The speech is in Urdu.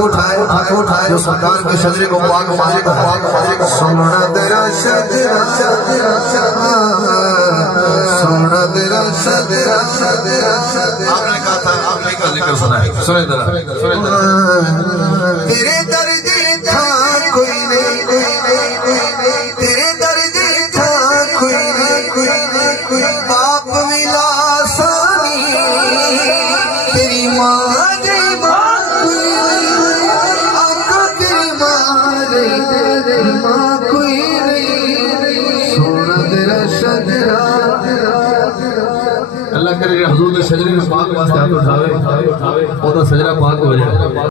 اٹھائے جو سرکار کے شجرے کو پاک مالک سونا تیرا شجرہ سونا تیرا شجرہ آپ نے کہا تھا آپ نے کا ذکر سنا ہے سنیں ذرا تیرے درجے تھا کوئی نہیں تیرے درجے تھا کوئی نہیں باپ ملا سانی تیری ماں اللہ کرے حضور دے شجرے پاک واسطے ہاتھ اٹھاوے او دا شجرہ پاک ہو جائے